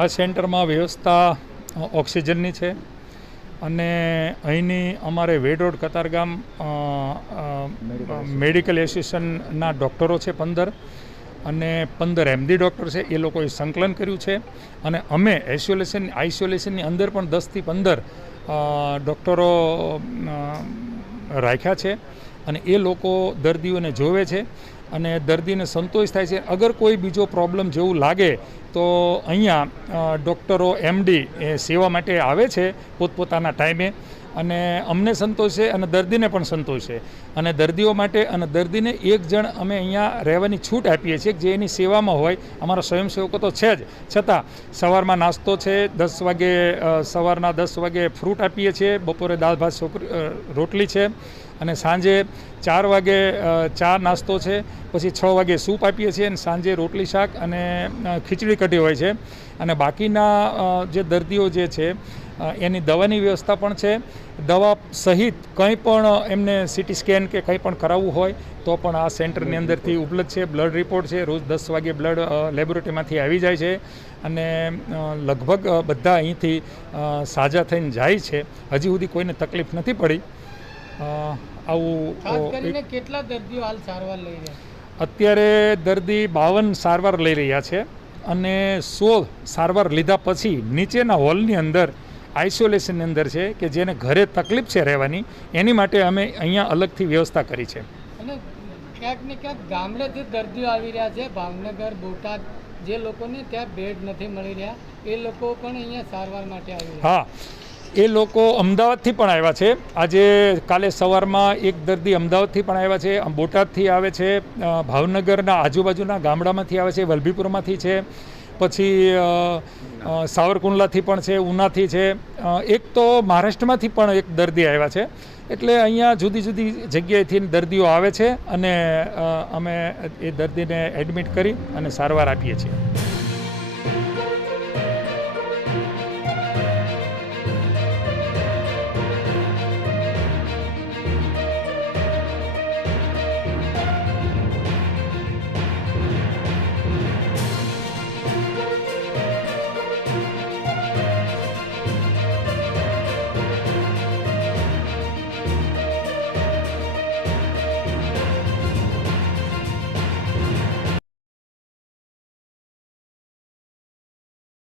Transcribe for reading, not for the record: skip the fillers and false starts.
આ સેન્ટરમાં વ્યવસ્થા ઓક્સિજનની છે અને અહીંની અમારે વેડ રોડ કતારગામ મેડિકલ એસોસિએશનના ડૉક્ટરો છે 15 અને 15 એમડી ડૉક્ટર છે. એ લોકોએ સંકલન કર્યું છે અને અમે આઇસોલેશનની અંદર પણ 10 થી 15 ડૉક્ટરો રાખ્યા છે અને એ લોકો દર્દીઓને જોવે છે અને દર્દીને સંતોષ થાય છે. અગર કોઈ બીજો પ્રોબ્લેમ જેવું લાગે તો અહીંયા ડૉક્ટરો એમડી એ સેવા માટે આવે છે પોતપોતાના ટાઈમે અને અમને સંતોષ છે અને દર્દીને પણ સંતોષ છે. અને દર્દીઓ માટે અને દર્દીને એક જણ અમે અહીંયા રહેવાની છૂટ આપીએ છીએ જે એની સેવામાં હોય. અમારા સ્વયંસેવકો તો છે જ, છતાં સવારમાં નાસ્તો છે, 10 વાગે સવારના 10 વાગે ફ્રૂટ આપીએ છીએ, બપોરે દાળ ભાત રોટલી છે અને સાંજે 4 વાગે ચા નાસ્તો છે, પછી 6 વાગે સૂપ આપીએ છીએ અને સાંજે રોટલી શાક અને ખીચડી કઢી હોય છે. અને બાકીના જે દર્દીઓ જે છે એની દવાની વ્યવસ્થા પણ છે. દવા સહિત કંઈ પણ એમને સીટી સ્કેન કે કંઈ પણ કરાવવું હોય તો પણ આ સેન્ટરની અંદરથી ઉપલબ્ધ છે. બ્લડ રિપોર્ટ છે, રોજ 10 વાગે બ્લડ લેબોરેટરીમાંથી આવી જાય છે અને લગભગ બધા અહીંથી સાજા થઈને જાય છે. હજી સુધી કોઈને તકલીફ નથી પડી. આવું કેટલા દર્દીઓ હાલ સારવાર લઈ રહ્યા? અત્યારે દર્દી 52 સારવાર લઈ રહ્યા છે અને 16 સારવાર લીધા પછી નીચેના હોલની અંદર આઇસોલેશનની અંદર છે કે જેને ઘરે તકલીફ છે રહેવાની, એની માટે અમે અહીંયા અલગથી વ્યવસ્થા કરી છે. અને ક્યાંક ને ક્યાંક ગામડેથી દર્દીઓ આવી રહ્યા છે, ભાવનગર, બોટાદ, જે લોકોને ત્યાં બેડ નથી મળી રહ્યા એ લોકો પણ અહીંયા સારવાર માટે આવી રહ્યા. હા, એ લોકો અમદાવાદથી પણ આવ્યા છે. આજે કાલે સવારમાં એક દર્દી અમદાવાદથી પણ આવ્યા છે, બોટાદથી આવે છે, ભાવનગરના આજુબાજુના ગામડામાંથી આવે છે, વલભીપુરમાંથી છે, પછી સાવરકુંડલાથી પણ છે, ઉનાથી છે, એક તો મહારાષ્ટ્રમાંથી પણ એક દર્દી આવ્યા છે. એટલે અહીંયા જુદી જુદી જગ્યાએથી દર્દીઓ આવે છે અને અમે એ દર્દીને એડમિટ કરી અને સારવાર આપીએ છીએ.